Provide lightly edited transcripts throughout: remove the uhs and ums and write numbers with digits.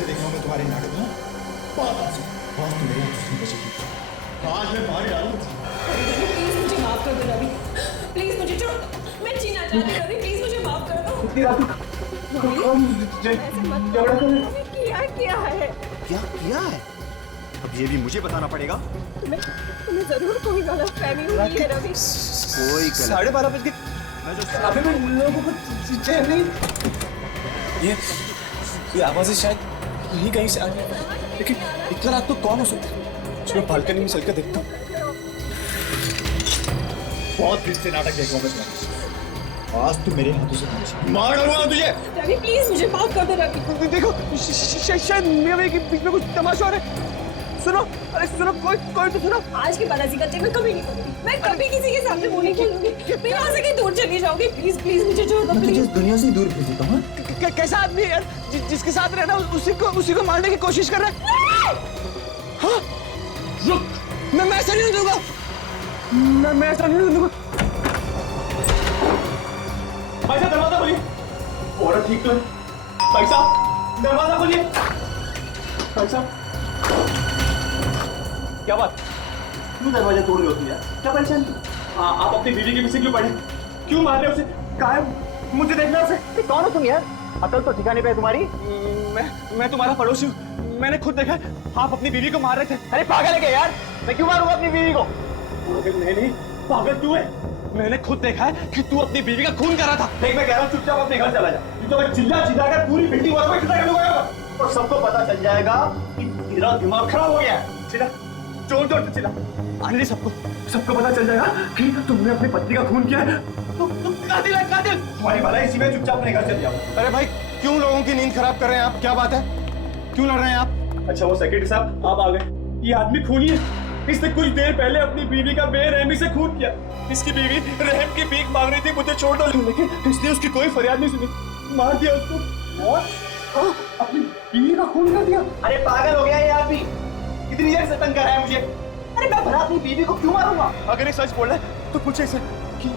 से देख रहा हूँ मैं तुम्हारे नाटक में। बहुत तो मेरे हाथ से बचेगी। आज मैं बाहर डालूँ। प्लीज मुझे माफ कर दो रवि, प्लीज मुझे छोड़ दो, मैं जीना चाहती हूँ रवि, प्लीज मुझे माफ कर दो। इतनी रात ऐसे मत करो, रवि क्या है? क्या किया है? अब ये भी मुझे बताना पड़ेगा। तुम्हें जरूर कोई गलतफहमी हुई है रवि। कोई गलत 12:30 बज गए। मैं जो अभी भी लोगों को चैन नहीं। ये आवाजें शायद यहीं कहीं से आ रही है, लेकिन इतना रात को कौन हो सकता है? चलो बालकनी में चलकर देखता हूँ। बहुत फिर से नाटक देख रहा हूँ मैं तुम्हारा। आज तू मेरे हाथों से मार डालूंगा तुझे। रवि प्लीज मुझे माफ कर दो रवि। देखो शायद मेरे के बीच में कुछ तमाशा हो रहा है। सुनो, अरे सुनो, कोई तो सुनो। आज की बालाजी का मैं कभी नहीं करूंगी, मैं कभी किसी के सामने मुंह नहीं खोलूंगी। मैं यहाँ से कहीं दूर चली जाऊंगी, प्लीज प्लीज मुझे छोड़ दो प्लीज। दुनिया से दूर भेज देता हूँ। कैसा आदमी है यार, जिसके साथ रहना उसी को मारने की कोशिश कर रहा है। हाँ? रुक, मैं ऐसा नहीं दूंगा। मैं ऐसा नहीं दूंगा। भाई साहब दरवाजा खोलिए। औरत ठीक तो है। भाई साहब दरवाजा खोलिए। भाई साहब क्या बात, क्यों दरवाजा तोड़ रहे हो यार? क्या परेशानी? आप अपनी बीवी के पीछे क्यों पड़े? क्यों मार रहे हो उसे? कहाँ है? मुझे देखना उसे। कौन हो तुम यार? अकल तो ठिकाने पे है तुम्हारी? मैं तुम्हारा पड़ोसी हूँ। मैंने खुद देखा है, आप अपनी बीवी को मार रहे थे। अरे पागल है क्या यार? मैं क्यों मारूंगा अपनी बीवी को? पागल नहीं, पागल तू है। मैंने खुद देखा है कि तू अपनी बीवी का खून कर रहा था। देख मैं कह रहा हूँ चुपचाप अपने घर चला जा। तो चिल्ला कर पूरी बिल्डिंग और सबको पता चल जाएगा कि तेरा दिमाग खराब हो गया है। चिल्ला, जोर जोर से चिल्ला। आने सबको पता चल जाएगा कि तुमने अपनी पत्नी का खून किया है। तुम कातिल है, कातिल। तुम्हारी भलाई इसी में चुपचाप अपने घर चले जाओ। अरे भाई क्यों लोगों की नींद खराब कर रहे हैं आप? क्या बात है, क्यों लड़ रहे हैं आप? अच्छा वो सेक्रेटरी साहब आप आ गए। ये आदमी खूनी है। इसने कुछ देर पहले अपनी बीवी का बेरहमी से खून किया। इसकी बीवी रहम की भीख मांग रही थी, मुझे छोड़ दो, लेकिन इसने उसकी कोई फरियाद नहीं सुनी। मार दिया उसको। अपनी बीवी का खून कर दिया। अरे पागल हो गया ये आदमी, इतनी देर से तंग कर रहा है मुझे। अरे मैं भला अपनी बीवी को क्यों मारूंगा? अगर ये सच बोल रहा है तो पूछे इसे कि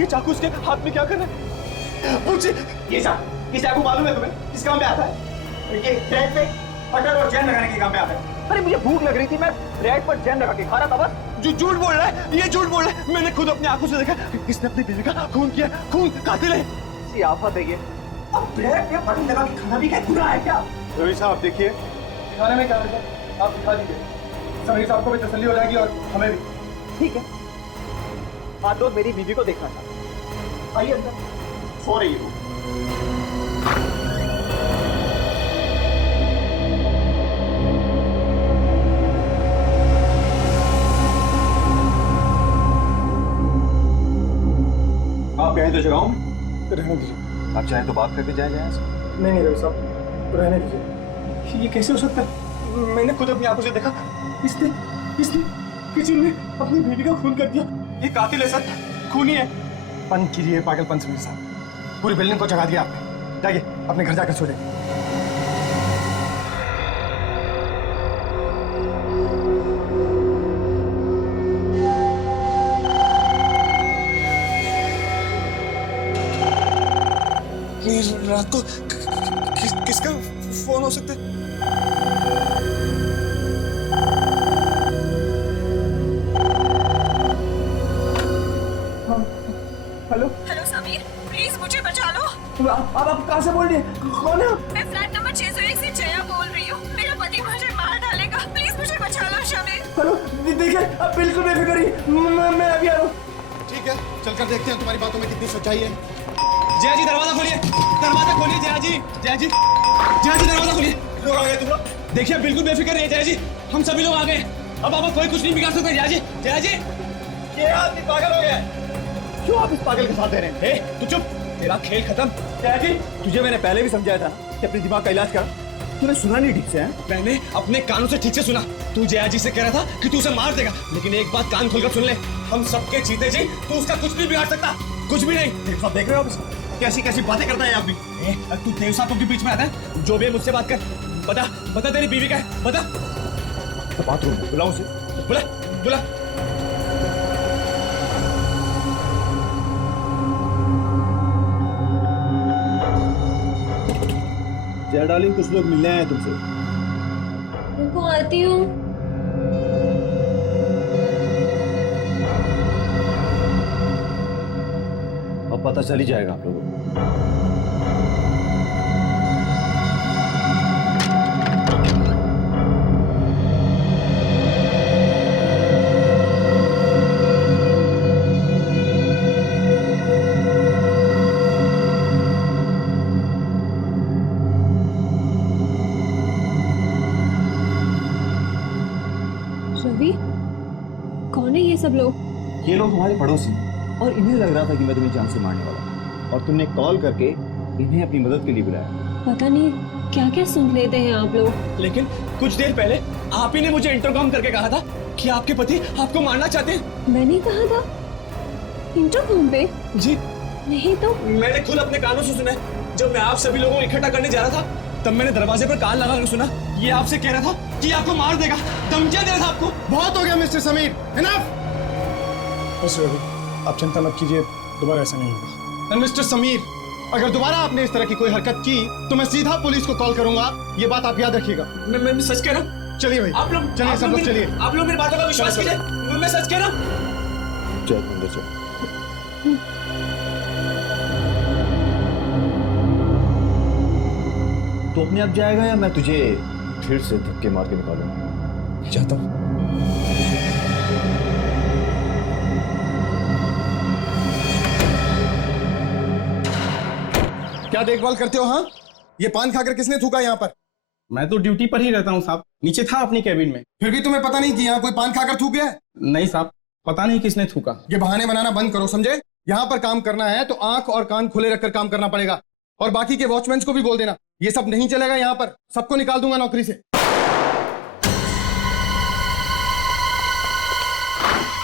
ये चाकू उसके हाथ में क्या कर रहा है। पूछे ये चाकू मालूम है तुम्हें किस काम में आता है? ये ब्रेड पे बटर और जैम लगाने के काम में आता है। अरे मुझे भूख लग रही थी, मैं ब्रेड पर जैम लगा के खा रहा था बस। जो झूठ बोल रहा है, ये झूठ बोल रहा है। मैंने खुद अपनी आंखों से देखा, इसने अपनी बीवी का खून किया। खून कातिल है। ये आफत है ये। अब ब्रेड पे बटर लगा के खाना भी क्या गुनाह है क्या? रवि साहब देखिए, खाने में क्या है, आप दिखा दीजिए। समीर साहब को भी तसल्ली हो जाएगी और हमें भी। ठीक है, आप लोग मेरी बीवी को देखना चाहते। आइए अंदर, सो रही हो। आप कहें तो जगाऊं? रहने दीजिए। आप चाहें तो बात करके जाए जाए। नहीं रवि साहब रहने दीजिए। ये कैसे हो सकता है? मैंने खुद अपनी आंखों से देखा, इसने किचन में अपनी बीवी का खून कर दिया। ये कातिल है सर, खूनी है। बंद कीजिए पागलपन समीर साहब, पूरी बिल्डिंग को जगा दिया आपने। जाइए अपने घर जाकर सो जाइए। रात को किसका फोन हो सकता है? हेलो समीर, प्लीज मुझे बचा लो। आप कहाँ से बोल रही हैं? कौन है आप? मैं फ्लैट नंबर 601 से जया बोल रही हूँ। मेरा पति मुझे मार डालेगा, प्लीज मुझे बचा लो समीर। हेलो देखिए, आप बिल्कुल बेफिक्र रहिए, मैं अभी आ रहा हूँ। ठीक है, चलकर देखते हैं तुम्हारी बातों में कितनी सच्चाई है। जया जी दरवाजा खोलिए, दरवाजा खोलिए। जया जी दरवाजा खोलिए। लोग आ गए तुम लोग? देखिए बिल्कुल बेफिक्र रहिए जया जी, हम सभी लोग आ गए। अब कोई कुछ नहीं बिगाड़ सकता। जया जी ये आदमी पागल हो गया है। क्यों आप इस पागल के साथ दे रहे हैं? तू चुप, तेरा खेल खत्म। जया जी तुझे मैंने पहले भी समझाया था कि अपने दिमाग का इलाज कर। तूने सुना नहीं ठीक से है? मैंने अपने कानों से ठीक से सुना। तू जया जी से कह रहा था कि तू उसे मार देगा, लेकिन एक बात कान खोलकर सुन ले, हम सबके जीते जी तू उसका कुछ नहीं बिगाड़ सकता, कुछ भी नहीं। देख रहे हो आप कैसी कैसी बातें करता है आदमी। तू देव साहब के बीच में आता है? जो भी है मुझसे बात कर। बता तेरी बीवी का है, बता। बाथरूम बुलाओ उसे। बुला। जया डार्लिंग, कुछ लोग मिलने आए हैं तुमसे। रुको आती हूँ। अब पता चल ही जाएगा आप लोगों को। रवि, कौन है ये सब लोग? ये लोग तुम्हारे पड़ोसी हैं और इन्हें लग रहा था कि मैं तुम्हें जान से मारने वाला हूं और तुमने कॉल करके इन्हें अपनी मदद के लिए बुलाया। पता नहीं क्या क्या सुन लेते हैं आप लोग। लेकिन कुछ देर पहले आप ही ने मुझे इंटरकॉम करके कहा था कि आपके पति आपको मारना चाहते हैं। मैंने कहा था इंटरकॉम पे? जी नहीं तो। मैंने खुद अपने कानों से सुना है। जब मैं आप सभी लोगों को इकट्ठा करने जा रहा था तब मैंने दरवाजे पर कान लगा कर सुना ये आपसे कह रहा था कि आपको मार देगा, धमकियां दे रहा था आपको। बहुत हो गया मिस्टर समीर, इनफ। बस रवि, आप चिंता मत कीजिए, दोबारा ऐसा नहीं होगा। मिस्टर समीर, अगर दोबारा आपने इस तरह की कोई हरकत की तो मैं सीधा पुलिस को कॉल करूंगा, ये बात आप याद रखिएगा। मैं सच कह रहा हूँ। चलिए भाई, आप लोग चलिए सब लोग चलिए। आप लोग मेरी बातों का विश्वास कीजिए, मैं सच कह रहा हूँ। चल अंदर चल। तो अपने आप जाएगा या मैं तुझे फिर से धक्के मार के निकालूंगा? जाता हूँ। क्या देखभाल करते हो? हाँ, ये पान खाकर किसने थूका यहाँ पर? मैं तो ड्यूटी पर ही रहता हूँ साहब, नीचे था अपनी कैबिन में। फिर भी तुम्हें पता नहीं कि यहाँ कोई पान खाकर थूक गया है? नहीं साहब, पता नहीं किसने थूका। ये बहाने बनाना बंद करो, समझे? यहाँ पर काम करना है तो आंख और कान खुले रखकर काम करना पड़ेगा। और बाकी के वॉचमैन को भी बोल देना, ये सब नहीं चलेगा यहाँ पर, सबको निकाल दूंगा नौकरी से।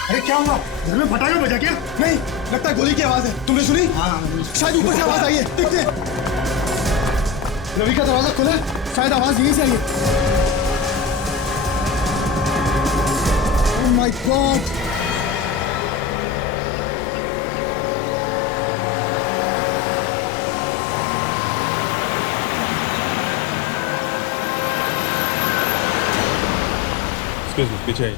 अरे क्या हुआ? घर में फटाका बजा क्या? नहीं, लगता है गोली की आवाज है। तुमने सुनी? हाँ, शायद ऊपर से आवाज आई है, देखते हैं। रवि का दरवाजा खुला है, शायद आवाज यहीं से आई है। Oh my God! पीछे आइए।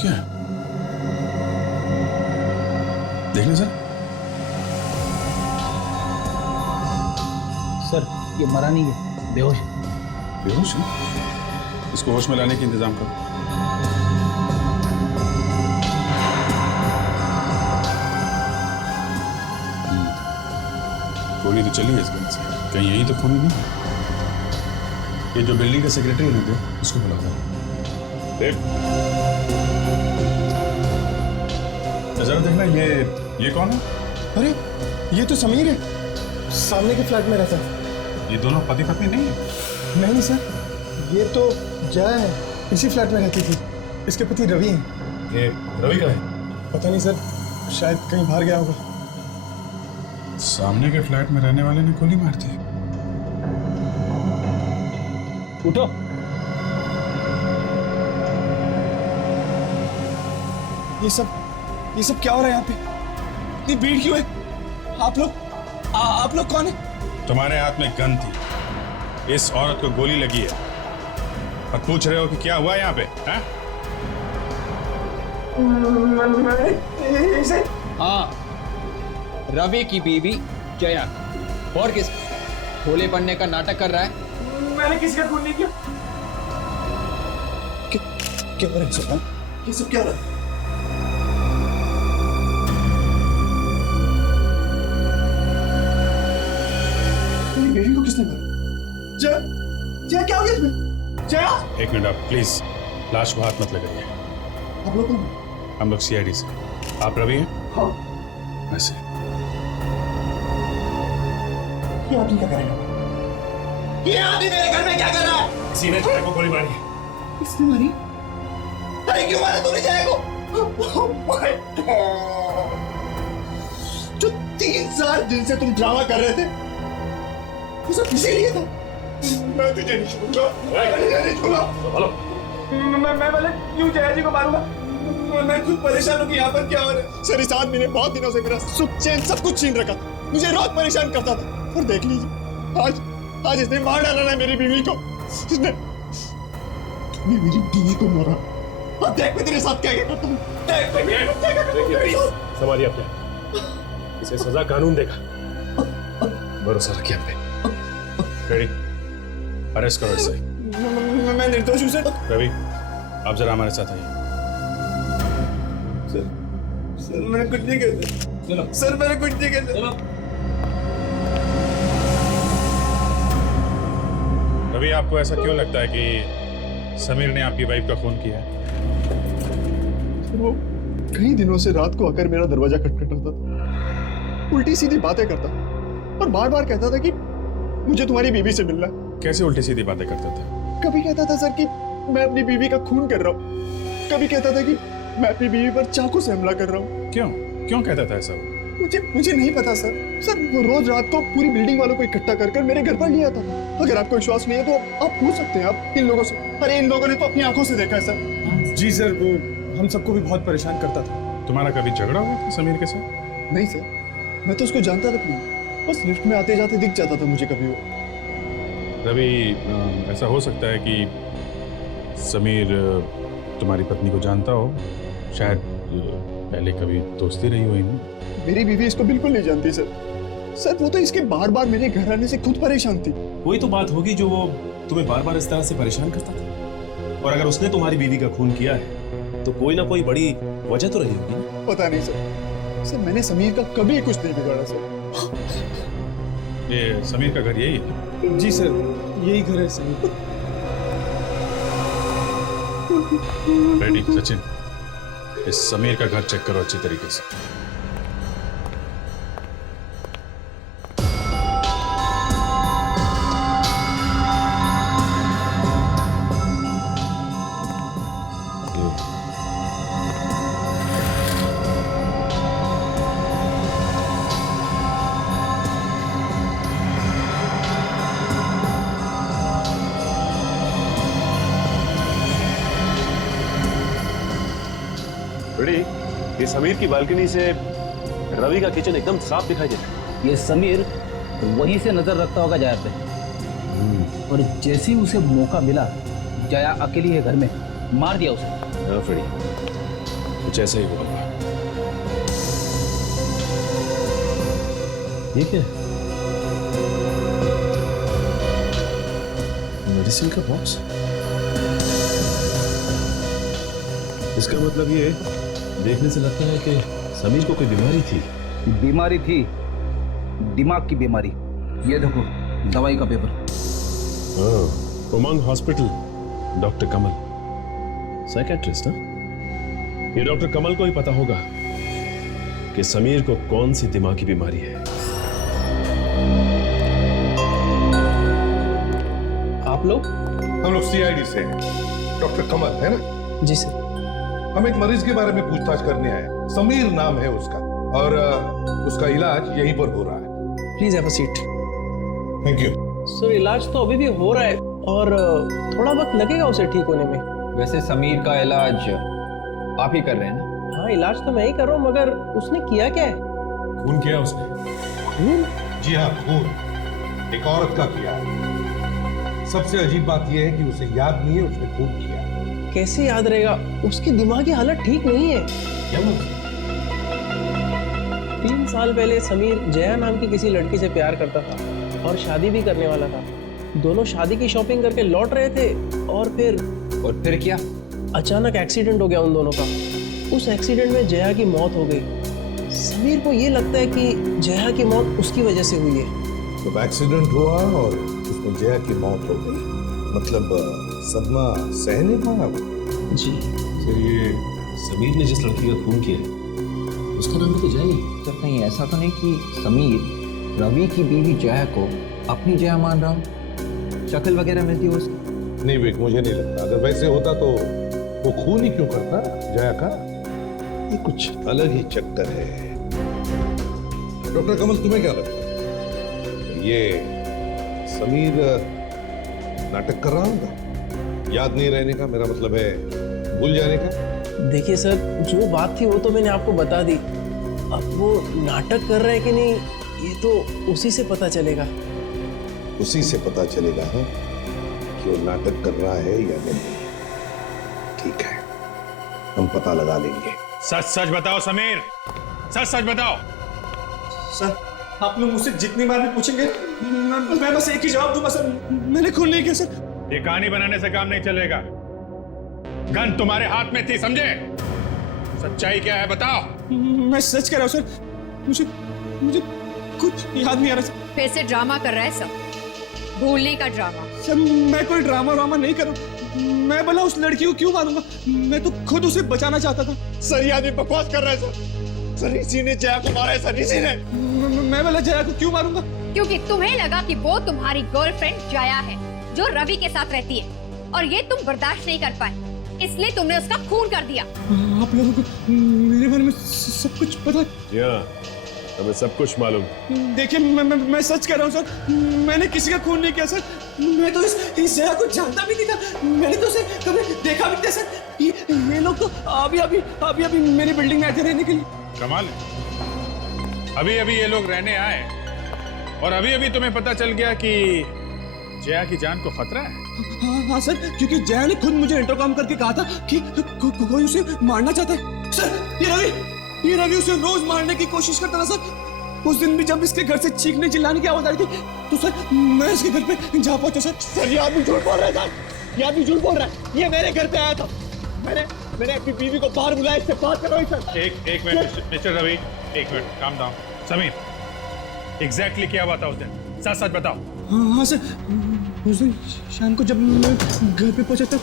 क्या है? देख ले सर। सर, ये मरा नहीं है, बेहोश है। बेहोश है? इसको होश में लाने का इंतजाम करो। गोली तो चली है इस गन से, कहीं यही तो खून नहीं। ये जो बिल्डिंग का सेक्रेटरी है ना, उसको बुला दो। जरा देखना ये कौन है? अरे ये तो समीर है, सामने के फ्लैट में रहता है। ये दोनों पति पत्नी नहीं है? नहीं सर, ये तो जया है, इसी फ्लैट में रहती थी। इसके पति रवि हैं। ये रवि का है? पता नहीं सर, शायद कहीं बाहर गया होगा। सामने के फ्लैट में रहने वाले ने गोली मार दी। उठो। ये सब क्या हो रहा है यहाँ पे? इतनी भीड़ क्यों है? आप लोग कौन है? तुम्हारे हाथ में गन थी, इस औरत को गोली लगी है और पूछ रहे हो कि क्या हुआ यहाँ पे? हाँ? हाँ, रवि की बीवी जया। और किस भोले पड़ने का नाटक कर रहा है? मैंने किसी का खून नहीं किया। क्या हो रहा है सर? ये सब क्या हो रहा है? मेरी बेटी को किसने मारा? जया क्या हो गया इसमें? जया! एक मिनट आप प्लीज, लाश को हाथ मत लगाइए। आप लोग कौन? हम लोग सीआईडी से। आप रवि हैं? हाँ। ऐसे ये आदमी क्या करेगा? ये आदमी मेरे घर में क्या कर रहा है? किसी ने जया को गोली मारी है। इसने मारी? अरे क्यों मारा तूने जया को? Oh my God! जो 3 साल दिन से तुम ड्रामा कर रहे थे, वो सब इसीलिए था। मैं तुझे नहीं छोड़ूंगा, मैं तुझे नहीं छोड़ूंगा। मैं भले क्यों जया जी को मारूंगा? मैं खुद परेशान हूँ कि यहाँ पर क्या हो रहा है। सर, इस आदमी ने बहुत दिनों से मेरा सुख चैन सब कुछ छीन रखा था, मुझे रोज परेशान करता था। और देख लीजिए, आज इसने मार डाला ना मेरी बीवी को। इसने मेरी बीवी को मारा। और देख मैं तेरे साथ क्या करता हूँ। संभालिए अपने, इसे सजा कानून देगा। भरोसा रखिए हम पे। रेडी, अरेस्ट करो इसे। मैं निर्दोष हूँ सर। रवि, आप जरा हमारे साथ आइए। सर मैंने कुछ नहीं किया। सर मैंने कुछ नहीं किया। रवि, आपको ऐसा क्यों लगता है कि समीर ने आपकी वाइफ का खून किया है? वो कई दिनों से रात को आकर मेरा दरवाजा खटखटाता था, उल्टी सीधी बातें करता और बार बार कहता था कि मुझे तुम्हारी बीवी से मिलना है। कैसे उल्टी सीधी बातें करता था? कभी कहता था सर कि मैं अपनी बीवी का खून कर रहा हूँ, कभी कहता था कि मैं अपनी बीवी पर चाकू से हमला कर रहा हूँ। क्यों क्यों कहता था ऐसा? मुझे नहीं पता सर। वो रोज रात को पूरी बिल्डिंग वालों को इकट्ठा कर मेरे घर पर लिया था। अगर आपको विश्वास नहीं है तो आप पूछ सकते हैं आप इन लोगों से। अरे इन लोगों ने तो अपनी आंखों से देखा है सर। जी सर, वो हम सबको भी बहुत परेशान करता था। तुम्हारा कभी झगड़ा हुआ था समीर के साथ? नहीं सर, मैं तो उसको जानता तक नहीं, बस लिफ्ट में आते जाते दिख जाता था मुझे कभी वो। रवि, ऐसा हो सकता है कि समीर तुम्हारी पत्नी को जानता हो, शायद पहले कभी दोस्ती रही हो इनमें। मेरी बीवी इसको बिल्कुल नहीं जानती सर। वो तो इसके बार बार मेरे घर आने से खुद परेशान थी। कोई तो बात होगी जो वो तुम्हें बार बार इस तरह से परेशान करता था। और अगर उसने तुम्हारी बीवी का खून किया है तो कोई ना कोई बड़ी वजह तो रही होगी ना? पता नहीं सर, मैंने समीर का कभी कुछ नहीं बिगाड़ा सर। ये समीर का घर यही है? जी सर, यही घर है समीर। रेडी सचिन, इस समीर का घर चेक करो अच्छी तरीके से। ये समीर की बालकनी से रवि का किचन एकदम साफ दिखाई देता है। ये समीर वहीं से नजर रखता होगा जया पे, और जैसे ही उसे मौका मिला जया अकेली है घर में, मार दिया उसे। हाँ फ्रेडी, कुछ ऐसा ही हुआ होगा। ये क्या है? मेडिसिन का बॉक्स? इसका मतलब ये देखने से लगता है कि समीर को कोई बीमारी थी। बीमारी थी, दिमाग की बीमारी। ये देखो दवाई का पेपर। उमंग हॉस्पिटल, डॉक्टर कमल, साइकेट्रिस्ट। ये डॉक्टर कमल को ही पता होगा कि समीर को कौन सी दिमागी बीमारी है। आप लोग? हम लोग सीआईडी से हैं। डॉक्टर कमल है ना? जी सर। हम एक मरीज के बारे में पूछताछ करने आए। समीर नाम है उसका और उसका इलाज यहीं पर हो रहा है। Please have a seat. Thank you. Sir, इलाज तो अभी भी हो रहा है और थोड़ा वक्त लगेगा उसे ठीक होने में। वैसे समीर का इलाज आप ही कर रहे हैं ना? हाँ, इलाज तो मैं ही कर रहा हूँ, मगर उसने किया क्या है? खून किया उसने। खून? जी हाँ, खून एक औरत का किया है। सबसे अजीब बात यह है कि उसे याद नहीं है उसने खून किया। कैसे याद रहेगा? उसकी दिमागी हालत ठीक नहीं है। क्या बात? 3 साल पहले समीर जया नाम की किसी लड़की से प्यार करता था और शादी भी करने वाला था। दोनों शादी की शॉपिंग करके लौट रहे थे और फिर क्या? अचानक एक्सीडेंट हो गया उन दोनों का। उस एक्सीडेंट में जया की मौत हो गई। समीर को ये लगता है कि जया की मौत उसकी वजह से हुई है। जब एक्सीडेंट हुआ और उसमें जया की मौत हो गई, मतलब सदमा सह नहीं पाया वो। जी सर, ये समीर ने जिस लड़की का खून किया है उसका नाम तो जया ही। सर, कहीं ऐसा तो नहीं कि समीर रवि की बीवी जया को अपनी जया मान रहा हो? शक्ल वगैरह मिलती हो उसकी? नहीं विक, मुझे नहीं लगता। अगर वैसे होता तो वो खून ही क्यों करता जया का? ये कुछ अलग ही चक्कर है। डॉक्टर कमल, तुम्हें क्या लगता है ये समीर नाटक कर रहा हूँ? याद नहीं रहने का मेरा मतलब है भूल जाने का? देखिए सर, जो बात थी वो तो मैंने आपको बता दी। अब वो नाटक कर रहा है कि नहीं, ये तो उसी से पता चलेगा। उसी से पता चलेगा हाँ कि वो नाटक कर रहा है या नहीं। ठीक है, हम पता लगा लेंगे। सच सच बताओ समीर, सच सच बताओ। सर आप लोग मुझसे जितनी बार भी पूछेंगे मैं बस एक ही जवाब दूंगा सर, मैंने खून नहीं किया सर। ये कहानी बनाने से काम नहीं चलेगा। गन तुम्हारे हाथ में थी, समझे? सच्चाई क्या है बताओ। मैं सच कह रहा हूँ सर, मुझे मुझे कुछ याद नहीं आ रहा सर। फिर से ड्रामा कर रहा है सब, भूलने का ड्रामा। सर मैं कोई ड्रामा नहीं कर रहा, मैं भला उस लड़की को क्यों मारूंगा? मैं तो खुद उसे बचाना चाहता था। सर ये आदमी बकवास कर रहा है सर। सर इसी ने जया को मारा है सर, इसी ने। मैं भला जया को क्यों मारूंगा? क्योंकि तुम्हें लगा कि वो तुम्हारी गर्लफ्रेंड जया है जो रवि के साथ रहती है, और ये तुम बर्दाश्त नहीं कर पाए, इसलिए तुमने उसका खून कर दिया। आप लोगों को मेरे बारे में सब कुछ पता? जी हाँ, हमें सब कुछ मालूम। देखिए मैं सच कह रहा हूँ सर, मैंने किसी का खून नहीं किया सर। मैं तो इस जया को जानता भी नहीं था, मैंने तो उसे कभी देखा भी नहीं था सर। ये लोग तो अभी मेरी बिल्डिंग में आए थे रहने के लिए। कमाल, अभी अभी ये लोग रहने आए और अभी अभी तुम्हें पता चल गया कि जया की जान को खतरा है। हाँ सर, क्योंकि जया ने खुद मुझे इंटरकॉम करके कहा था कि कोई उसे मारना चाहता है। सर ये रवि उसे रोज मारने की कोशिश करता था सर। उस दिन भी जब इसके घर से चीखने चिल्लाने की आवाज आई थी तो सर मैं इसके घर पे जा पहुंचा सर। सर ये आदमी झूठ बोल रहा है सर, ये आदमी झूठ बोल रहा है। ये मेरे घर पे आया था, मैंने अपनी बीवी को बाहर बुलाया, इससे बात करवाई सर। एक मिनट मिस्टर रवि, एक minute, calm down. Sameer, exactly क्या बात है उस दिन, सच सच बताओ। हाँ सर, उस दिन शाम को जब मैं घर पे पहुंचा था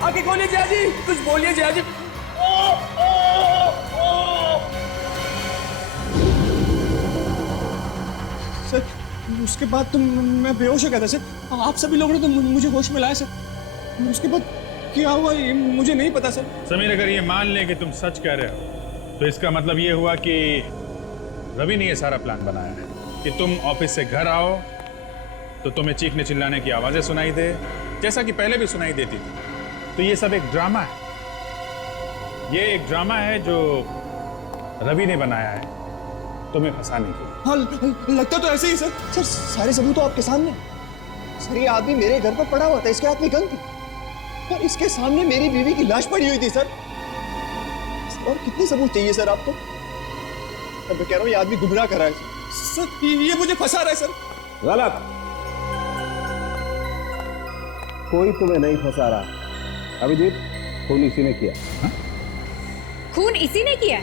आगे खोलिए जया जी, कुछ बोलिए जया जी। सर उसके बाद तो मैं बेहोश हो गया था सर। आप सभी लोगों ने तो मुझे होश में लाया सर। उसके बाद क्या हुआ ये मुझे नहीं पता सर। समीर, अगर ये मान ले कि तुम सच कह रहे हो तो इसका मतलब ये हुआ कि रवि ने ये सारा प्लान बनाया है कि तुम ऑफिस से घर आओ तो तुम्हें चीखने चिल्लाने की आवाजें सुनाई दे, जैसा कि पहले भी सुनाई देती थी। तो ये सब एक ड्रामा है, ये एक ड्रामा है जो रवि ने बनाया है तुम्हें फंसाने के लिए। हाँ लगता तो ऐसे ही सर। सर सारे सबूत तो आपके सामने। सर ये आदमी मेरे घर पर पड़ा हुआ था, इसके हाथ में गन थी और इसके सामने मेरी बीवी की लाश पड़ी हुई थी सर। और कितने सबूत चाहिए सर आपको? मैं कह रहा हूँ ये आदमी गुमराह कर रहा है सर, ये मुझे फंसा रहा है सर। गलत, कोई तुम्हें नहीं फंसा रहा। अभिजीत, खून इसी ने किया। हा? खून इसी ने किया?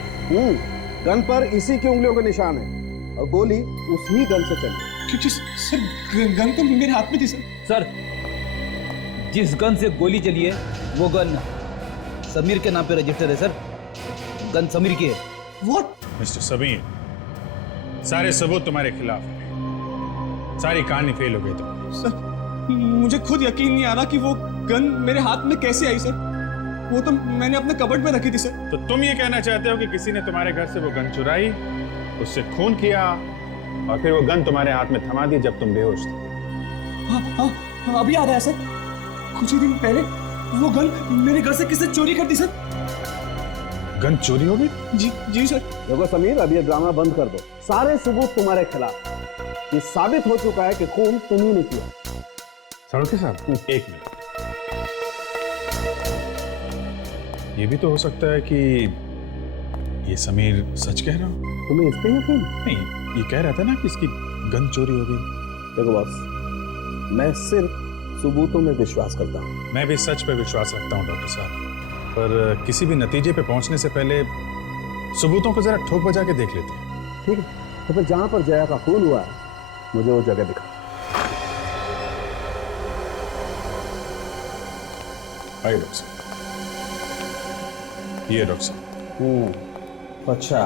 गन पर इसी की उंगलियों के निशान है और गोली उसी गन से चली। क्योंकि सर गन तो मेरे हाथ में थी सर। सर जिस गन से गोली चली है वो गन समीर के नाम पे रजिस्टर है सर। गन समीर की है। व्हाट? मिस्टर समीर, सारे सबूत तुम्हारे खिलाफ है, सारी कहानी फेल हो गई तुम। सर मुझे खुद यकीन नहीं आ रहा कि वो गन मेरे हाथ में कैसे आई सर। वो तो मैंने अपने कबर्ड में रखी थी सर। तो तुम ये कहना चाहते हो कि किसी ने तुम्हारे घर से वो गन चुराई, उससे खून किया और फिर वो गन तुम्हारे हाथ में थमा दी जब तुम बेहोश थे? हाँ, अभी आ रहा है सर। कुछ ही दिन पहले वो गन मेरे घर से किसने चोरी कर दी सर। गन चोरी हो गई? जी सर। देखो समीर, अब ये ड्रामा बंद कर दो। सारे सबूत तुम्हारे खिलाफ। ये साबित हो चुका है कि खून तुम्ही ने किया। साड़ू साहब, एक मिनट, ये भी तो हो सकता है कि ये समीर सच कह रहा हो। तुम्हें इस पे यकीन नहीं? ये कह रहा था ना कि इसकी गन चोरी हो गई। देखो बॉस, मैं सिर्फ सबूतों में विश्वास करता हूँ। मैं भी सच पे विश्वास रखता हूँ डॉक्टर साहब, पर किसी भी नतीजे पे पहुंचने से पहले सबूतों को जरा ठोक बजा के देख लेते हैं। ठीक है, तो फिर जहां पर जया का खून हुआ है मुझे वो जगह दिखा। आइए डॉक्टर साहब। ये डॉक्टर साहब। अच्छा,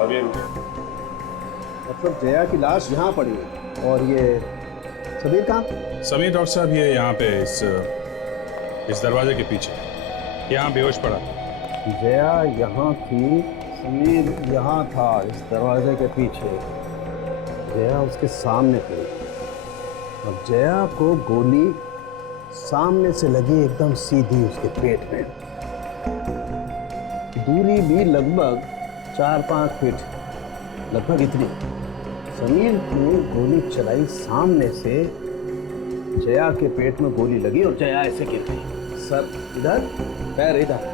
अब ये मतलब जया की लाश यहाँ पड़ी है और ये समीर कहाँ? समीर डॉक्टर साहब ये यहाँ पे इस दरवाजे के पीछे यहाँ बेहोश पड़ा था। जया यहाँ थी, समीर यहाँ था इस दरवाजे के पीछे। जया उसके सामने थी और जया को गोली सामने से लगी एकदम सीधी उसके पेट में। दूरी भी लगभग 4-5 फीट, लगभग इतनी। समीर ने गोली चलाई सामने से, जया के पेट में गोली लगी और जया ऐसे गिर गई। सर इधर, पैर इधर।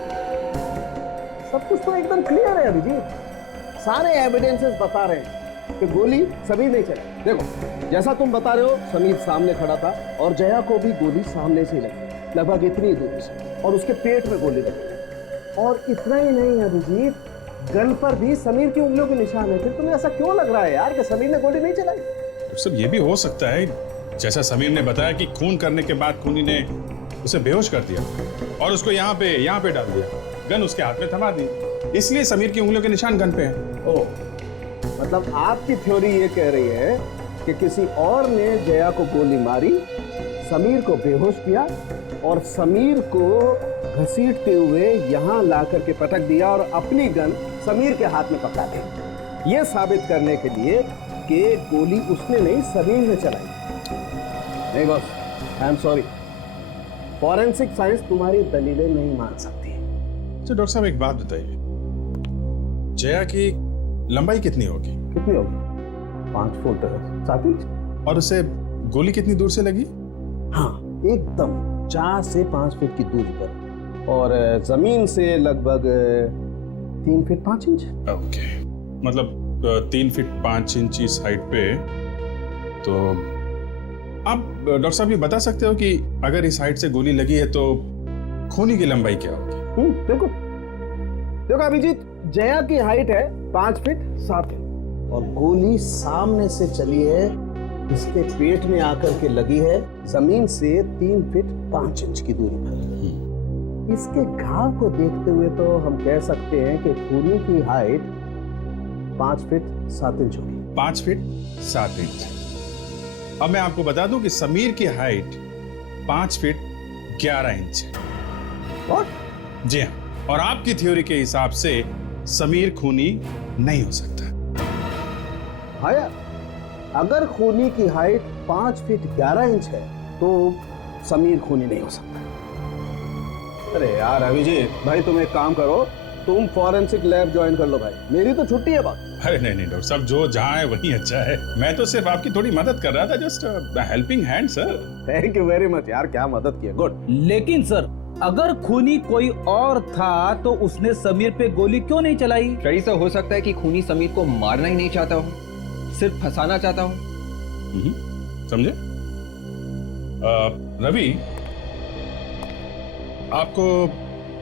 सब कुछ तो एकदम क्लियर है अभिजीत। सारे एविडेंसेस बता रहे हैं कि गोली समीर नहीं चलाई। देखो, जैसा तुम बता रहे हो, समीर सामने खड़ा था और जया को भी गोली सामने से लगी, लगभग इतनी दूरी से, और उसके पेट में गोली लगी। और इतना ही नहीं अभिजीत, गन पर भी समीर की उंगलियों के निशान है। फिर तुम्हें ऐसा क्यों लग रहा है यार कि समीर ने गोली नहीं चलाई? सब ये भी हो सकता है, जैसा समीर ने बताया कि खून करने के बाद खूनी ने उसे बेहोश कर दिया और उसको यहाँ पे डाल दिया, गन उसके हाथ में थमा दी, इसलिए समीर की उंगलियों के निशान गन पे हैं। ओह, मतलब आपकी थ्योरी ये कह रही है कि किसी और ने जया को गोली मारी, समीर को बेहोश किया और समीर को घसीटते हुए यहाँ ला करके पटक दिया और अपनी गन समीर के हाथ में पकड़ा दी, ये साबित करने के लिए कि गोली उसने नहीं समीर ने चलाई। नहीं boss, I am sorry, forensic science तुम्हारी दलीलें नहीं मान सकती। तो डॉक्टर साहब एक बात बताइए, जया की लंबाई कितनी होगी? कितनी होगी? 5 फुट 7 इंच। और उसे गोली कितनी दूर से लगी? हाँ, एकदम 4 से 5 फीट की दूरी पर, और जमीन से लगभग 3 फीट 5 इंच। ओके, मतलब 3 फीट 5 इंच इस हाइट पे। तो आप डॉक्टर साहब ये बता सकते हो कि अगर इस हाइट से गोली लगी है तो खूनी की लंबाई क्या होगी? देखो अभिजीत, जया की हाइट है 5 फीट 7 इंच और गोली सामने से चली है, इसके पेट में आकर के लगी है जमीन से 3 फीट 5 इंच की दूरी पर। इसके घाव को देखते हुए तो हम कह सकते हैं कि खूनी की हाइट 5 फीट 7 इंच होगी। 5 फीट 7 इंच। अब मैं आपको बता दूं कि समीर की हाइट 5 फीट 11 इंच है। What? जी हाँ, और आपकी थ्योरी के हिसाब से समीर खूनी नहीं हो सकता। हाँ यार, अगर खूनी की हाइट 5 फीट 11 इंच है तो समीर खूनी नहीं हो सकता। अरे यार अभिजीत भाई, तुम एक काम करो, तुम फॉरेंसिक लैब ज्वाइन कर लो भाई, मेरी तो छुट्टी है बात। अरे नहीं डॉक्टर साहब, जो जहाँ है वहीं अच्छा है। मैं तो सिर्फ आपकी थोड़ी मदद कर रहा था, just helping hand sir. Thank you very much यार, क्या मदद की है, गुड। लेकिन सर, अगर खूनी कोई और था तो उसने समीर पे गोली क्यों नहीं चलाई? कहीं से हो सकता है कि खूनी समीर को मारना ही नहीं चाहता हो, सिर्फ फंसाना चाहता हो। समझे? रवि, आपको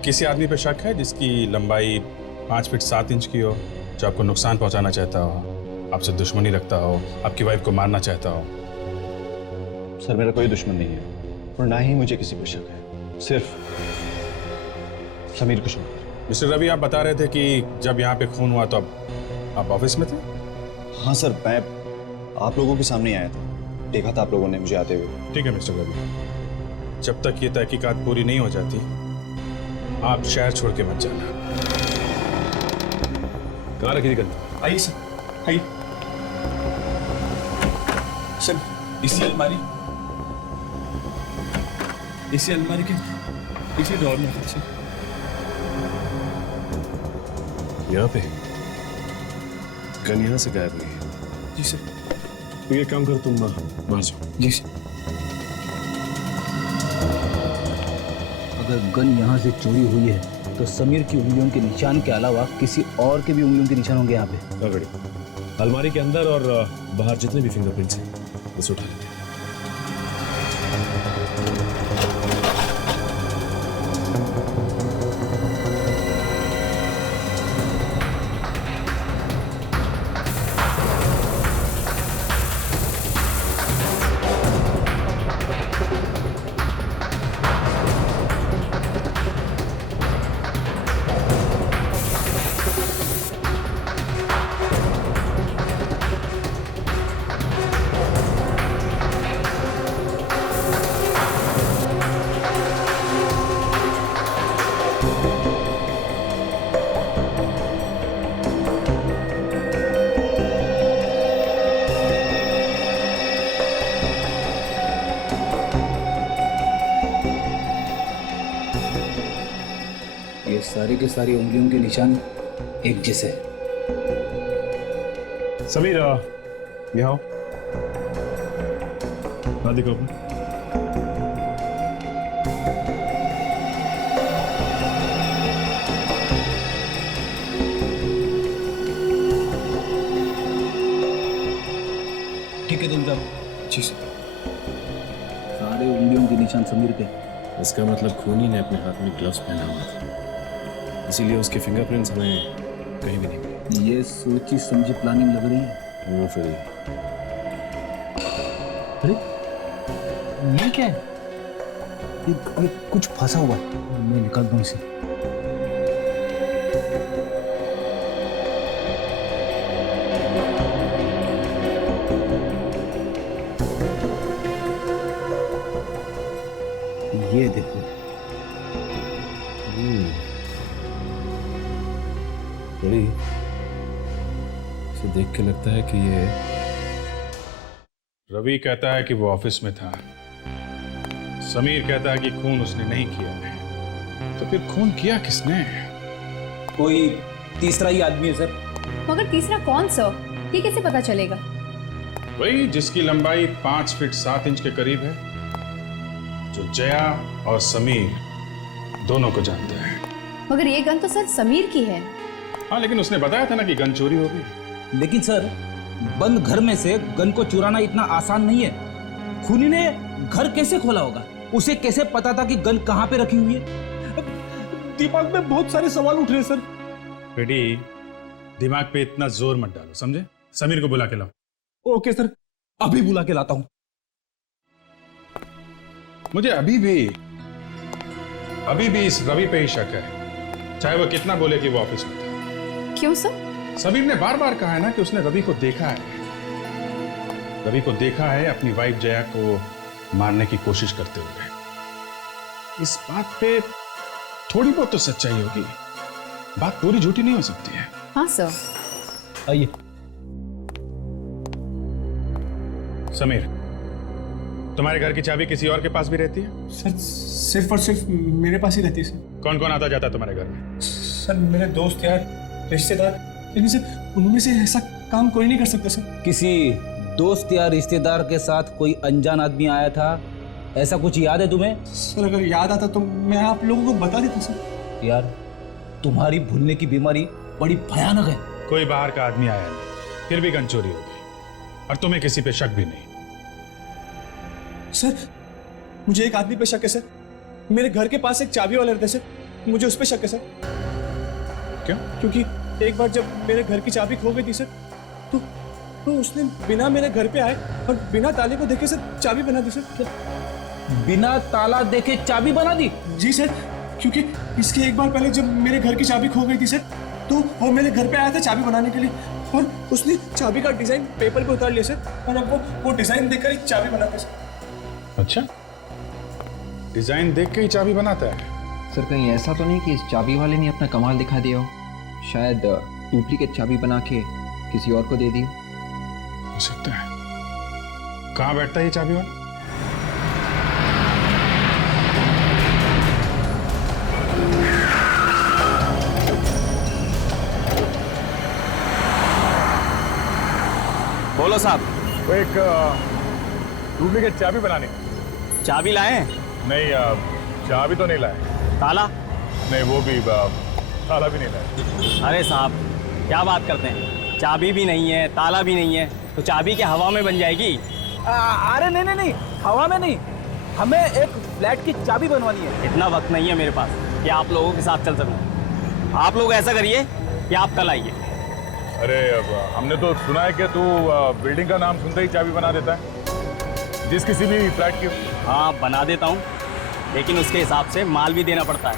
किसी आदमी पे शक है जिसकी लंबाई 5 फीट 7 इंच की हो, जो आपको नुकसान पहुंचाना चाहता हो, आपसे दुश्मनी रखता हो, आपकी वाइफ को मारना चाहता हो? सर मेरा कोई दुश्मन नहीं है और ना ही मुझे किसी पे शक है, सिर्फ समीर को शक है। मिस्टर रवि, आप बता रहे थे कि जब यहाँ पे खून हुआ तो आप ऑफिस में थे? हाँ सर, मैं आप लोगों के सामने आया था, देखा था आप लोगों ने मुझे आते हुए। ठीक है मिस्टर रवि, जब तक ये तहकीकात पूरी नहीं हो जाती आप शहर छोड़ के मत जाना। कहाँ रखी थी गन? आइए सर, आइए सर। इसी अलमारी के इसी ड्रॉर में है सर। यहाँ पे गन यहाँ से गायब हुई है। जी सर। तो ये काम कर, तुम बाहर जाओ। जी सर। अगर गन यहाँ से चोरी हुई है तो समीर की उंगलियों के निशान के अलावा किसी और के भी उंगलियों के निशान होंगे यहाँ पे। पकड़ी अलमारी के अंदर और बाहर जितने भी फिंगरप्रिंट्स हैं उसे उठा लेते हैं। ये सारी के सारी उंगलियों के निशान एक जैसे। समीर ये आओ। राधिका को ठीक है तुम जाओ। जी सर। सारे उंगलियों के निशान समीर के। इसका मतलब खूनी ने अपने हाथ में ग्लव्स पहना हुआ था, इसीलिए उसके फिंगरप्रिंट्स हमें कहीं भी नहीं मिले। ये सोची समझी प्लानिंग लग रही है। वो फिर अरे ये क्या है? ये कुछ फंसा हुआ है। मैं निकालता हूँ इसे। ये देखो। बड़ी इसे देख के लगता है कि ये रवि कहता है कि वो ऑफिस में था, समीर कहता है कि खून उसने नहीं किया है, तो फिर खून किया किसने? कोई तीसरा ही आदमी है सर। मगर तीसरा कौन सर? ये कैसे पता चलेगा? वही जिसकी लंबाई 5 फीट 7 इंच के करीब है, जो जया और समीर दोनों को जानता है। मगर ये गन तो सर समीर की है। हाँ, लेकिन उसने बताया था ना कि गन चोरी हो गई। लेकिन सर बंद घर में से गन को चुराना इतना आसान नहीं है। खूनी ने घर कैसे खोला होगा? उसे कैसे पता था कि गन कहाँ पे रखी हुई है? दिमाग में बहुत सारे सवाल उठ रहे हैं सर। बेटी, दिमाग पे इतना जोर मत डालो, समझे? समीर को बुला के लाओ। ओके सर, अभी बुला के लाता हूँ। मुझे अभी भी इस रवि पे ही शक है, चाहे वो कितना बोले कि वो ऑफिस में था। क्यों सर? समीर ने बार बार कहा है ना कि उसने रवि को देखा है। रवि को देखा है अपनी वाइफ जया को मारने की कोशिश करते हुए। इस बात पे थोड़ी बहुत तो सच्चाई होगी, बात पूरी झूठी नहीं हो सकती है। हाँ सर। आइए। समीर, तुम्हारे घर की चाबी किसी और के पास भी रहती है? सर सिर्फ और सिर्फ मेरे पास ही रहती है सर। कौन कौन आता जाता है तुम्हारे घर में? सर मेरे दोस्त यार, रिश्तेदार, लेकिन सर उनमें से ऐसा काम कोई नहीं कर सकता सर। किसी दोस्त या रिश्तेदार के साथ कोई अनजान आदमी आया था, ऐसा कुछ याद है तुम्हें? सर अगर याद आता तो मैं आप लोगों को बता देता सर। यार तुम्हारी भूलने की बीमारी बड़ी भयानक है। कोई बाहर का आदमी आया नहीं, फिर भी गन चोरी हो गई, और तुम्हें किसी पे शक भी नहीं। सर मुझे एक आदमी पे शक है सर। मेरे घर के पास एक चाबी वाला रहता है सर, मुझे उस पे शक है सर। क्यों? क्योंकि एक बार जब मेरे घर की चाबी खो गई थी सर, तो उसने बिना मेरे घर पे आए और बिना ताले को देखे सर चाबी बना दी सर। बिना ताला देखे चाबी बना दी? जी सर, क्योंकि इसके एक बार पहले जब मेरे घर की चाबी खो गई थी सर, तो वो मेरे घर पे आया था चाबी बनाने के लिए, और उसने चाबी का डिजाइन पेपर पे उतार लिया सर, और अब वो डिजाइन देखकर ही चाबी बनाता सर। अच्छा, डिजाइन देख के ही चाबी बनाता है? सर कहीं ऐसा तो नहीं कि इस चाबी वाले ने अपना कमाल दिखा दिया हो? शायद डुप्लीकेट चाबी बना के किसी और को दे दी हो सकता है। कहाँ बैठता है ये चाबी वाला? बोलो साहब। वो एक डुप्लीकेट चाबी बनानी। चाबी लाए? नहीं, चाबी तो नहीं लाए। ताला? नहीं, वो भी ताला भी नहीं लाए। अरे साहब क्या बात करते हैं, चाबी भी नहीं है, ताला भी नहीं है, तो चाबी क्या हवा में बन जाएगी? अरे नहीं, हवा में नहीं, हमें एक फ्लैट की चाबी बनवानी है। इतना वक्त नहीं है मेरे पास कि आप लोगों के साथ चल सकूं। आप लोग ऐसा करिए कि आप कल आइए। अरे हमने तो सुना है कि तू बिल्डिंग का नाम सुनते ही चाबी बना देता है, जिस किसी भी फ्लैट की। हाँ बना देता हूँ, लेकिन उसके हिसाब से माल भी देना पड़ता है।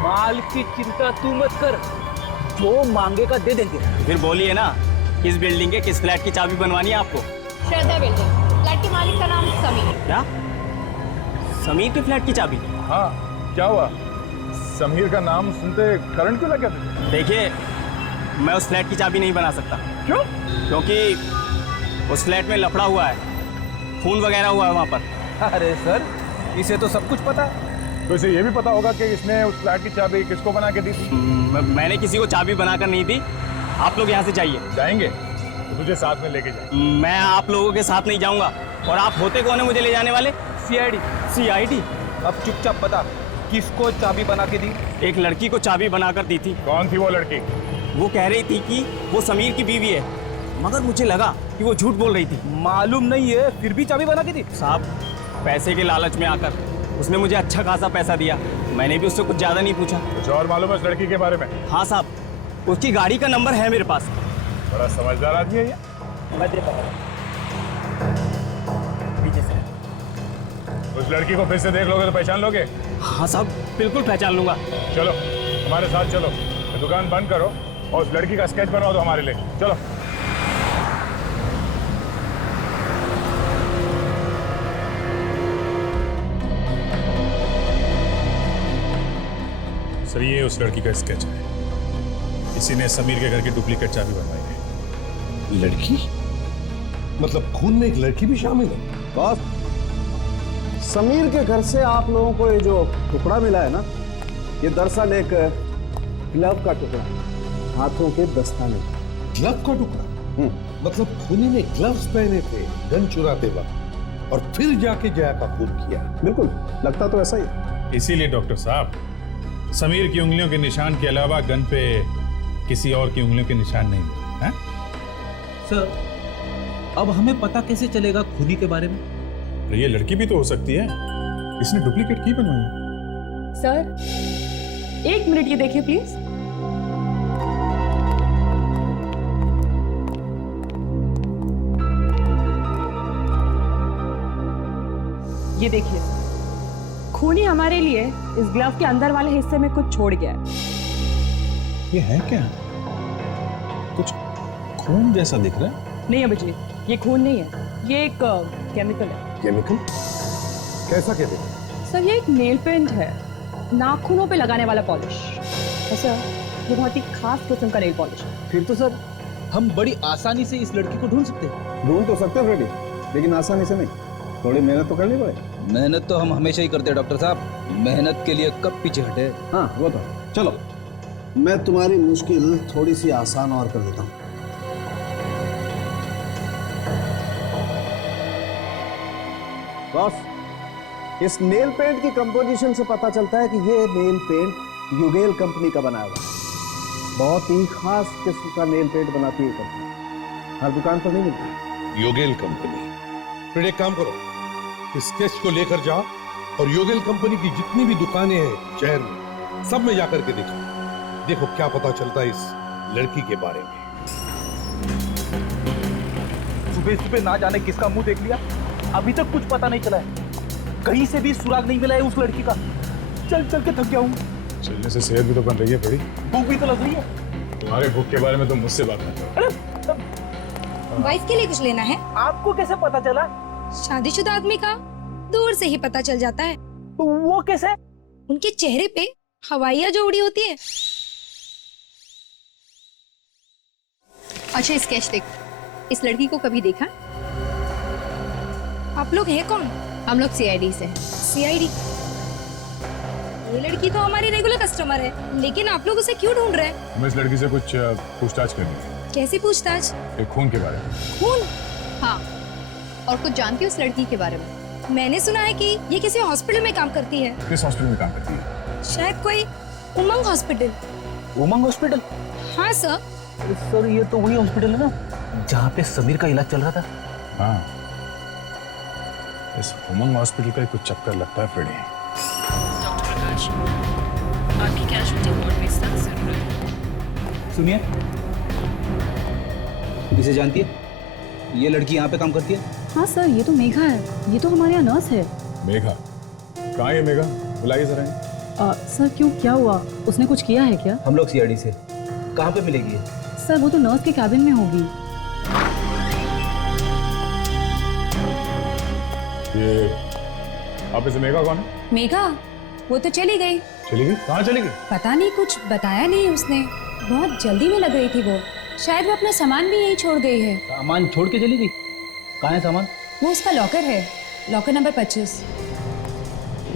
माल की चिंता तू मत कर, जो मांगेगा दे देंगे। फिर बोलिए ना, किस बिल्डिंग के किस फ्लैट की चाबी बनवानी है आपको? श्रद्धा बिल्डिंग, फ्लैट के मालिक का नाम समीर। क्या? समीर के फ्लैट की चाबी? हाँ, क्या हुआ? समीर का नाम सुनते करंट क्यों लग गया तुझे? देखिए, मैं उस फ्लैट की चाबी नहीं बना सकता। क्यों? क्योंकि उस फ्लैट में लफड़ा हुआ है, खून वगैरह हुआ है वहाँ पर। अरे सर, इसे तो सब कुछ पता है। तो इसे ये भी पता होगा कि इसने उस फ्लैट की चाबी किसको बना के दी थी? मैंने किसी को चाबी बनाकर नहीं दी। आप लोग यहाँ से जाइए। जाएंगे तो तुझे साथ में लेके जाएंगे। मैं आप लोगों के साथ नहीं जाऊंगा। और आप होते कौन है मुझे ले जाने वाले? सीआईडी। अब चुपचाप बता, किसको चाबी बना के दी? एक लड़की को चाबी बनाकर दी थी। कौन थी वो लड़की? वो कह रही थी कि वो समीर की बीवी है, मगर मुझे लगा कि वो झूठ बोल रही थी। मालूम नहीं है, फिर भी चाबी बना के दी। साहब, पैसे के लालच में आकर उसने मुझे अच्छा खासा पैसा दिया। मैंने भी उससे कुछ ज्यादा नहीं पूछा। कुछ और मालूम है उस लड़की के बारे में? हाँ साहब, उसकी गाड़ी का नंबर है मेरे पास। बड़ा समझदार आदमी है ये। मैं देता हूँ। पीछे से। उस लड़की को फिर से देख लोगे तो पहचान लोगे? हाँ साहब, बिल्कुल पहचान लूंगा। चलो हमारे साथ चलो, दुकान बंद करो और उस लड़की का स्केच बनवा दो हमारे लिए। चलो। सर, ये उस लड़की का स्केच है। इसी ने समीर के घर की डुप्लीकेट चाबी बनवाई है। लड़की? मतलब खून में एक लड़की भी शामिल है? बॉस, समीर के घर से आप लोगों को ये जो टुकड़ा मिला है ना, ये दरअसल एक ग्लव का टुकड़ा, हाथों के दस्ताने। ग्लव का टुकड़ा? मतलब खूनी ने ग्लव्स पहने थे गन चुराते वक्त और फिर जाके जया का खून किया? बिल्कुल, लगता तो ऐसा ही। इसीलिए डॉक्टर साहब, समीर की उंगलियों के निशान के अलावा गन पे किसी और की उंगलियों के निशान नहीं मिले हैं? सर, अब हमें पता कैसे चलेगा खूनी के बारे में? ये लड़की भी तो हो सकती है, इसने डुप्लीकेट की बनवाई है। सर, 1 मिनट ये देखिए प्लीज। ये देखिए, खूनी हमारे लिए इस ग्लव के अंदर वाले हिस्से में कुछ छोड़ गया है। ये है क्या? कुछ खून जैसा दिख रहा है। नहीं अभिजीत, ये खून नहीं है, ये एक केमिकल है। केमिकल? कैसा केमिकल? सर, ये एक नेल पेंट है, नाखूनों पे लगाने वाला पॉलिश। सर, ये बहुत ही खास किस्म का नेल पॉलिश है। फिर तो सर, हम बड़ी आसानी से इस लड़की को ढूंढ सकते हैं। ढूंढ तो सकते हैं फ्रेडी, लेकिन आसानी से नहीं। थोड़ी मेहनत तो करनी पड़ेगी। मेहनत तो हम हमेशा ही करते हैं डॉक्टर साहब, मेहनत के लिए कब पीछे हटे। हाँ, वो तो। चलो, मैं तुम्हारी मुश्किल थोड़ी सी आसान और कर देता हूँ। बॉस, इस नेल पेंट की कंपोजिशन से पता चलता है कि ये नेल पेंट युगेल कंपनी का बनाया हुआ है। बहुत ही खास किस्म का नेल पेंट बनाती है कंपनी, हर दुकान पर नहीं मिलती। योगेल कंपनी? फिर एक काम करो, इस स्केच को लेकर जाओ और योगेल कंपनी की जितनी भी दुकानें हैं शहर में, सब में जाकर के देखो क्या पता चलता है इस लड़की के बारे में। सुबह सुबह ना जाने किसका मुंह देख लिया, अभी तक कुछ पता नहीं चला है। कहीं से भी सुराग नहीं मिला है उस लड़की का। चल चल के थक गया हूँ। चलने से सेहत भी तो बन रही है बड़ी। भूख भी तो लग रही है। तुम्हारे भूख के बारे में तो मुझसे बात करते हो। वाइफ के लिए कुछ लेना है? आपको कैसे पता चला? शादीशुदा आदमी का दूर से ही पता चल जाता है। वो कैसे? उनके चेहरे पे हवाइयां जो उड़ी होती है। अच्छा, स्केच देख। इस लड़की को कभी देखा? आप लोग हैं कौन? हम लोग सीआईडी से हैं। सीआईडी? ये लड़की तो हमारी रेगुलर कस्टमर है, लेकिन आप लोग उसे क्यों ढूंढ रहे हैं? हमें इस लड़की से कुछ पूछताछ करनी है। कैसी पूछताछ? एक खून के बारे में। खून? हाँ, और कुछ जानती हो उस लड़की के बारे में? मैंने सुना है कि ये किसी हॉस्पिटल में काम करती है। किस हॉस्पिटल में काम करती है? शायद कोई उमंग हॉस्पिटल। उमंग हॉस्पिटल? हाँ सर। सर, ये तो वही हॉस्पिटल है ना जहाँ पे समीर का इलाज चल रहा था? हाँ, इस उमंग हॉस्पिटल का कुछ चक्कर लगता है फ्रेडी। डॉक्टर प्रकाश, आपकी कैजुअल्टी वार्ड में सख्त जरूरत है। सुनिए, इसे जानती है? ये लड़की यहाँ पे काम करती है? हाँ सर, ये तो मेघा है। ये तो हमारे यहाँ नर्स है। मेघा? कहाँ है मेघा? बुलाइए जरा। सर, क्यों, क्या हुआ? उसने कुछ किया है क्या? हम लोग सीआईडी से। कहाँ पे मिलेगी ये? सर, वो तो नर्स के कैबिन में होगी। ये आप इसे मेघा कौन है? मेघा? वो तो चली गई। चली गई? कहाँ चली गई? पता नहीं, कुछ बताया नहीं उसने। बहुत जल्दी में लग रही थी वो। शायद वो अपना सामान भी यहीं छोड़ गई है। सामान छोड़ के चली गई? कहाँ है सामान? वो उसका लॉकर है, लॉकर नंबर 25।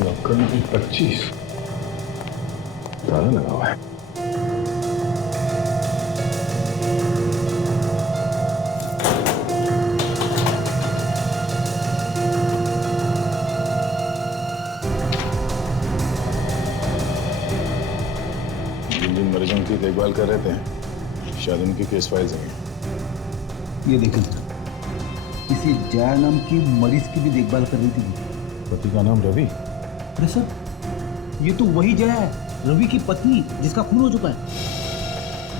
लॉकर में 25 ताला लगा हुआ है। जिन मरीजों की देखभाल कर रहे थे शायद उनकी केस फाइल्स हैं। ये देखिए किसी जया नाम की मरीज की भी देखभाल कर रही थी। पति का नाम रवि। अरे सर ये तो वही जया है, रवि की पत्नी जिसका खून हो चुका है।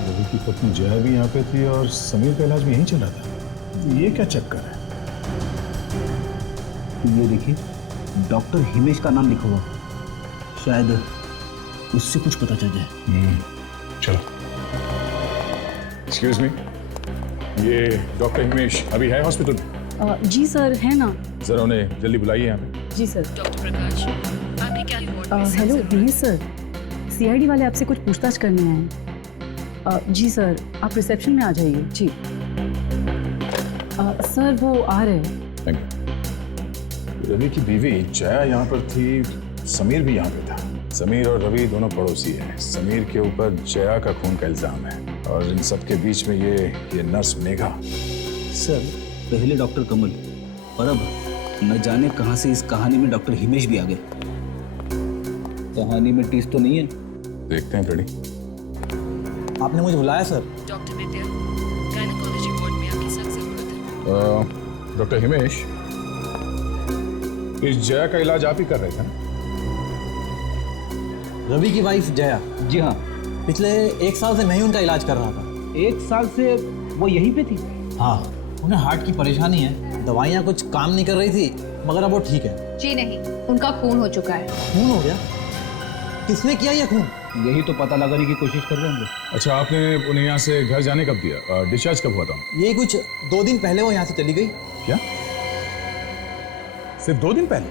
रवि की पत्नी जया भी यहाँ पे थी और समीर का इलाज भी यहीं चला था। ये क्या चक्कर है? ये देखिए डॉक्टर हिमेश का नाम लिखा हुआ, शायद उससे कुछ पता चल जाए। चलो। एक्सक्यूज मी, ये डॉक्टर हिमेश अभी है हॉस्पिटल में? जी सर है ना। जरा उन्हें जल्दी बुलाइए यहाँ पे। जी सर। डॉक्टर प्रकाश आपने क्या हेलो दिनेश सर, सीआईडी वाले आपसे कुछ पूछताछ करने आए हैं। जी सर आप रिसेप्शन में आ जाइए। जी सर वो आ रहे हैं। Thank you. रवि की बीवी जया यहाँ पर थी, समीर भी यहाँ पे था। समीर और रवि दोनों पड़ोसी हैं। समीर के ऊपर जया का खून का इल्जाम है और इन सब के बीच में ये नर्स मेघा। सर पहले डॉक्टर कमल और अब न जाने कहां से इस कहानी में डॉक्टर हिमेश भी आ गए। कहानी में ट्विस्ट तो नहीं है? देखते हैं फ्रेडी। आपने मुझे बुलाया सर? डॉक्टर विद्या गायनेकोलॉजी वार्ड में आपकी सख्त जरूरत है। डॉक्टर हिमेश, इस जया का इलाज आप ही कर रहे थे ना? रवि की वाइफ जया। जी हाँ। पिछले 1 साल से मैं ही उनका इलाज कर रहा था। 1 साल से वो यहीं पे थी? हाँ, उन्हें हार्ट की परेशानी है, दवाइयाँ कुछ काम नहीं कर रही थी, मगर अब वो ठीक है। जी नहीं, उनका खून हो चुका है। खून हो गया? किसने किया ये खून? यही तो पता लगाने की कोशिश कर रहे होंगे। अच्छा, आपने उन्हें यहाँ से घर जाने कब दिया? डिस्चार्ज कब हुआ था? ये कुछ 2 दिन पहले वो यहाँ से चली गई। क्या? सिर्फ 2 दिन पहले?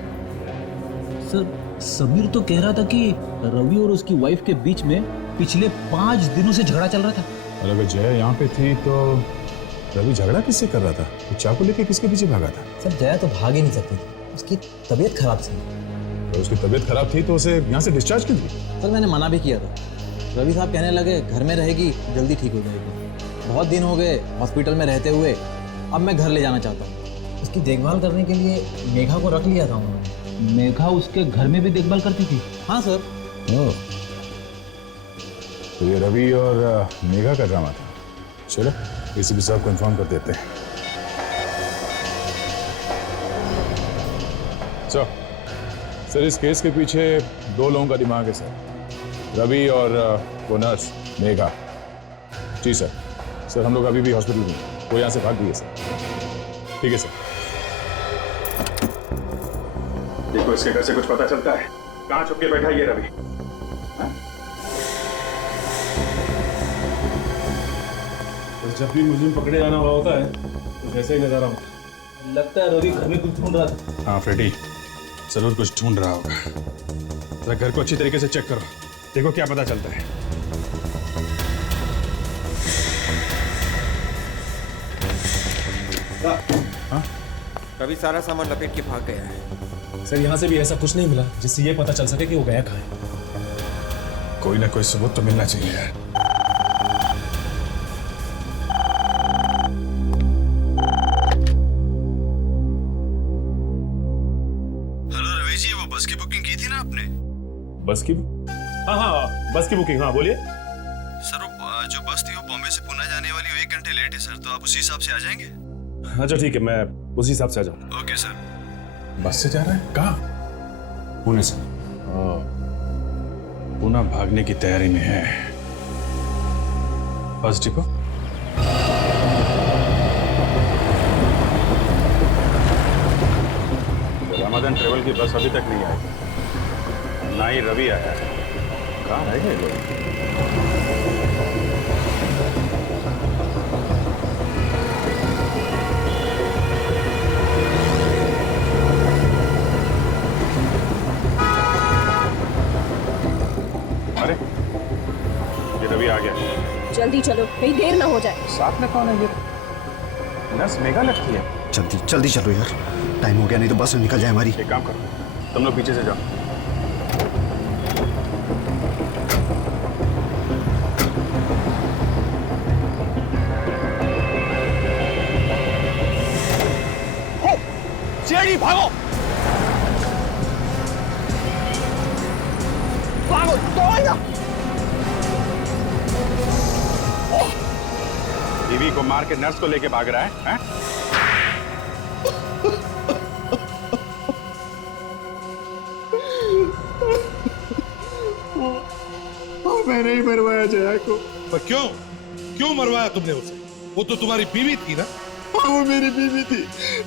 सर समीर तो कह रहा था कि रवि और उसकी वाइफ के बीच में पिछले 5 दिनों से झगड़ा चल रहा था। और अगर जया यहाँ पे थी तो रवि झगड़ा किससे कर रहा था? वो चाकू लेके किसके पीछे भागा था? सर जया तो भाग ही नहीं सकती, उसकी तबीयत खराब थी। तो उसकी तबीयत खराब थी तो उसे यहाँ से डिस्चार्ज क्यों दिया? सर मैंने मना भी किया था। रवि साहब कहने लगे घर में रहेगी, जल्दी ठीक हो जाएगी। बहुत दिन हो गए हॉस्पिटल में रहते हुए, अब मैं घर ले जाना चाहता हूँ। उसकी देखभाल करने के लिए मेघा को रख लिया था उन्होंने। मेघा उसके घर में भी देखभाल करती थी? हाँ सर। तो ये रवि और मेघा का ड्रामा था। चलो एसीपी साहब को इन्फॉर्म कर देते हैं। सर इस केस के पीछे 2 लोगों का दिमाग है सर, रवि और वो नर्स मेघा। जी सर। सर हम लोग अभी भी हॉस्पिटल में हैं, वो यहाँ से भाग गई है सर। ठीक है सर। देखो इसके घर से कुछ पता चलता है, कहाँ छुप के बैठा ये रवि। तो जब भी मुझे पकड़े जाना हुआ होता है कुछ ऐसा ही नजारा होता है। लगता है रवि घर में कुछ ढूंढ रहा था। हाँ फ्रेडी, जरूर कुछ ढूंढ रहा होगा। जरा घर को अच्छी तरीके से चेक करो, देखो क्या पता चलता है। हाँ? रवि सारा सामान लपेट के भाग गया है। सर यहाँ से भी ऐसा कुछ नहीं मिला जिससे ये पता चल सके कि वो गया कहाँ है। कोई ना कोई सबूत तो मिलना चाहिए यार। हेलो रवि जी, वो बस की बुकिंग की थी ना आपने? बस की? हाँ, बस की बुकिंग। हाँ बोलिए। सर वो जो बस थी वो बॉम्बे से पुणे जाने वाली, 1 घंटे लेट है सर, तो आप उसी हिसाब से आ जाएंगे? अच्छा ठीक है, मैं उसी हिसाब से आ जाऊँ। Okay sir. बस से जा रहा है? कहाँ? पुणे से। पुणे भागने की तैयारी में है। Bus depot? रामाधन ट्रेवल की बस अभी तक नहीं आई, ना ही रवि आया है। कहाँ रह गए लोग? अरे ये रवि आ गया। जल्दी चलो कहीं देर ना हो जाए। साथ में कौन है ये? नर्स मेघा लगती है। जल्दी जल्दी चलो यार, टाइम हो गया नहीं तो बस निकल जाए हमारी। एक काम करो, तुम लोग पीछे से जाओ, भागो भागो दौड़ो। बीवी को मार के नर्स को लेके भाग रहा है? मैंने ही मरवाया जया को। पर क्यों क्यों मरवाया तुमने उसे? वो तो तुम्हारी बीवी थी ना? हाँ, वो मेरी बीवी थी।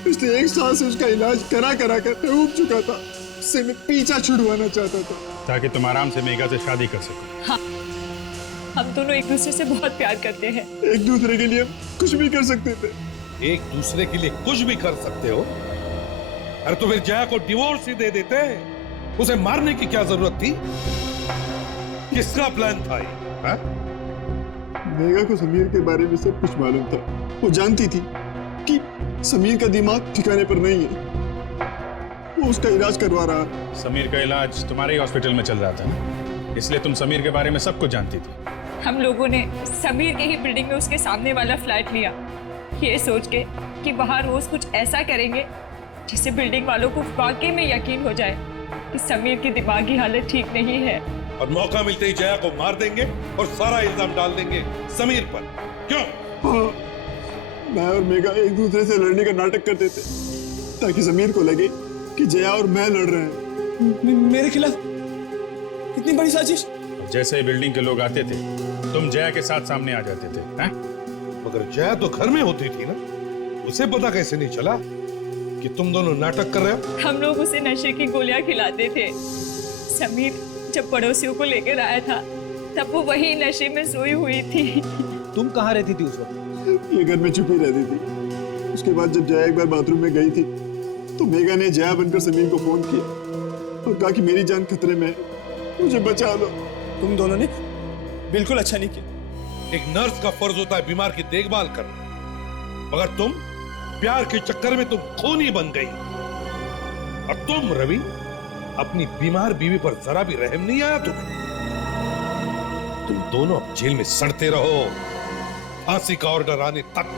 पिछले 1 साल से उसका इलाज करा करा कर मैं ऊब चुका था। उससे मैं पीछा छुड़वाना चाहता था ताकि तुम आराम से मेघा से शादी कर सको। हाँ, हम दोनों एक दूसरे से बहुत प्यार करते हैं। एक दूसरे के लिए हम कुछ भी कर सकते थे। एक दूसरे के लिए कुछ भी कर सकते हो? अरे तो फिर जया को डिवोर्स ही दे देते। उसे मारने की क्या जरूरत थी? किसका प्लान था ये? हाँ? मेघा को समीर के बारे में सब कुछ मालूम था। वो जानती थी कि समीर का दिमाग ठिकाने पर नहीं है। वो उसका इलाज करवा रहा है। समीर का इलाज तुम्हारे ही हॉस्पिटल में चल रहा था ना, इसलिए तुम समीर के बारे में सब कुछ जानती थी। हम लोगों ने समीर के ही बिल्डिंग में उसके सामने वाला फ्लैट लिया, ये सोच के कि वहाँ रोज कुछ ऐसा करेंगे जिससे बिल्डिंग वालों को वाकई में यकीन हो जाए कि समीर की दिमागी हालत ठीक नहीं है। और मौका मिलते ही जया को मार देंगे और सारा इल्जाम डाल देंगे समीर पर। क्यों? हाँ, मैं और मेघा एक दूसरे से लड़ने का नाटक करते थे ताकि समीर को लगे कि जया और मैं लड़ रहे हैं। मेरे खिलाफ इतनी बड़ी साजिश? जैसे ही बिल्डिंग के लोग आते थे तुम जया के साथ सामने आ जाते थे। हैं? मगर जया तो घर में होती थी ना, उसे पता कैसे नहीं चला कि तुम दोनों नाटक कर रहे हो? हम लोग उसे नशे की गोलियां खिलाते थे। समीर जब पड़ोसियों को लेकर आया था तब वो वही नशे में सोई हुई थी। तुम कहाँ रहती थी उस वक्त? ये घर में छुपी रहती थी। उसके बाद जब जया एक बार बाथरूम में गई थी तो मेघा ने जया बनकर समीर को फोन किया और कहा कि मेरी जान खतरे में है, मुझे बचा लो। तुम दोनों ने बिल्कुल अच्छा नहीं किया। एक नर्स का फर्ज होता है बीमार की देखभाल करना, मगर तुम प्यार के चक्कर में तुम खूनी बन गई। और तुम रवि, अपनी बीमार बीवी पर जरा भी रहम नहीं आया तुम्हें? तुम दोनों अब जेल में सड़ते रहो फांसी का ऑर्डर आने तक।